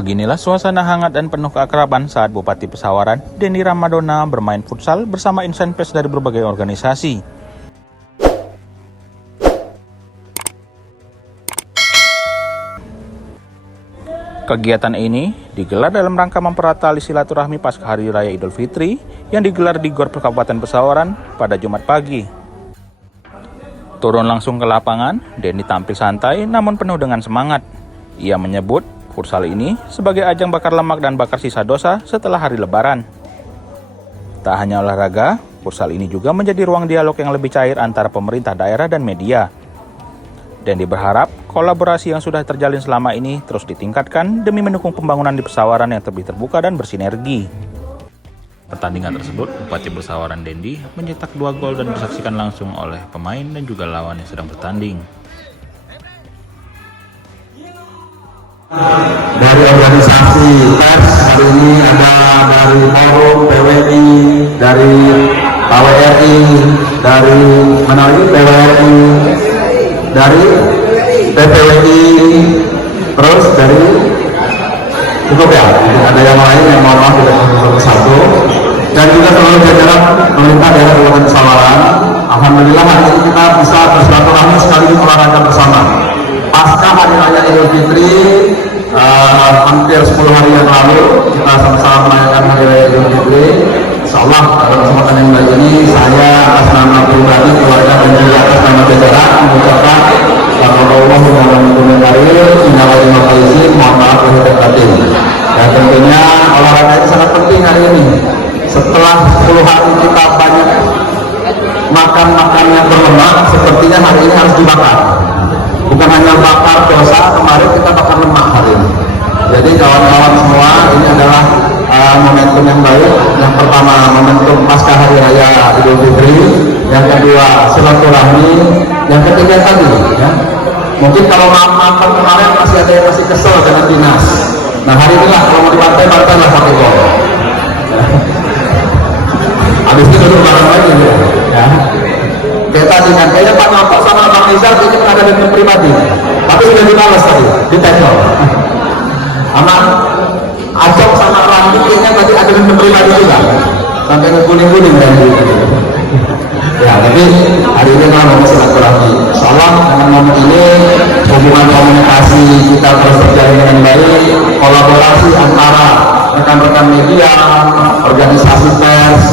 Beginilah suasana hangat dan penuh keakraban saat Bupati Pesawaran, Denny Ramadona, bermain futsal bersama insan pers dari berbagai organisasi. Kegiatan ini digelar dalam rangka mempererat silaturahmi pasca Hari Raya Idul Fitri yang digelar di GOR Kabupaten Pesawaran pada Jumat pagi. Turun langsung ke lapangan, Denny tampil santai namun penuh dengan semangat. Ia menyebut futsal ini sebagai ajang bakar lemak dan bakar sisa dosa setelah hari Lebaran. Tak hanya olahraga, futsal ini juga menjadi ruang dialog yang lebih cair antara pemerintah daerah dan media. Denny berharap kolaborasi yang sudah terjalin selama ini terus ditingkatkan demi mendukung pembangunan di Pesawaran yang lebih terbuka dan bersinergi. Pertandingan tersebut, Bupati Pesawaran Denny mencetak 2 gol dan disaksikan langsung oleh pemain dan juga lawan yang sedang bertanding. Dari organisasi pers hari ini ada dari Forum PWI, dari KWRI, dari mana lagi PWRI, dari PPWI, terus dari cukup ya, ada yang lain yang mohon maaf tidak satu, dan juga seluruh jajaran pemerintah daerah Kabupaten Pesawaran. Alhamdulillah hari ini kita bisa bersilaturahmi sekaligus olahraga bersama. Pasca Hari Raya Idul Fitri, hampir 10 hari yang lalu kita sama-sama merayakan Hari Raya Idul Fitri. Insyaallah dalam kesempatan yang baik ini saya atas nama pribadi, keluarga dan juga atas nama jajaran mengucapkan mohon maaf lahir batin. Dan tentunya olahraga itu sangat penting hari ini. Setelah 10 hari kita banyak makan yang berlemak, sepertinya hari ini harus dibakar. Bukan hanya bakar dosa, kemarin kita bakar lemak hari ini. Jadi kawan-kawan semua, ini adalah momentum yang baik. Yang pertama momentum pasca Hari Raya Idul Fitri, yang kedua silaturahmi, yang ketiga tadi ya, mungkin kalau makan kemarin masih ada yang masih kesel dengan dinas. Nah hari inilah kalau mau dibantai lah pakai gol. Habis itu duduk bareng lagi ya. Kayak tadi kan, kayaknya Pak Noto sama Bang Rizal ini ada dendam pribadi, tapi sudah dibalas tadi, di tackle. Sama Acok sama Randi kayaknya tadi ada dendam pribadi juga, sampai ngeguling-guling dan gitu. Ya, tapi hari ini malam mau silaturahmi. Insyaallah dengan momen ini hubungan komunikasi kita terus terjalin dengan baik, kolaborasi antara rekan-rekan media, organisasi pers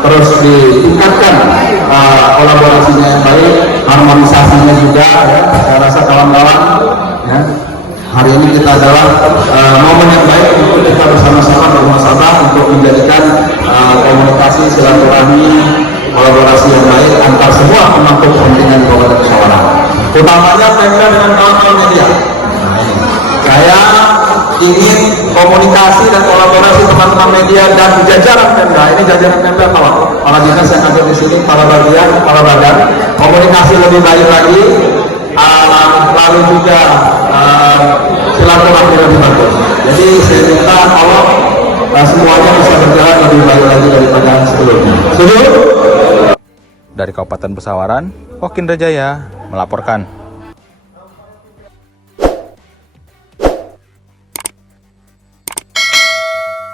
terus ditingkatkan, kolaborasinya yang baik, harmonisasinya juga ya. Saya rasa kawan-kawan ya, hari ini kita adalah momen yang baik untuk kita bersama-sama bermuasabah untuk menjadikan komunikasi silaturahmi, kolaborasi yang baik antar semua pemangku kepentingan Kabupaten Pesawaran, utamanya Pemda dengan kawan-kawan media. Saya ingin komunikasi dan kolaborasi teman-teman media dan jajaran Pemda, ini jajaran Pemda kawan, para dinas yang ada di sini, para bagian, para badan, komunikasi lebih baik lagi, lalu juga silaturahmi lebih bagus. Jadi saya minta Allah semuanya bisa berjalan lebih baik lagi daripada sebelumnya. Setuju? Dari Kabupaten Pesawaran, Wakin Rajaya melaporkan.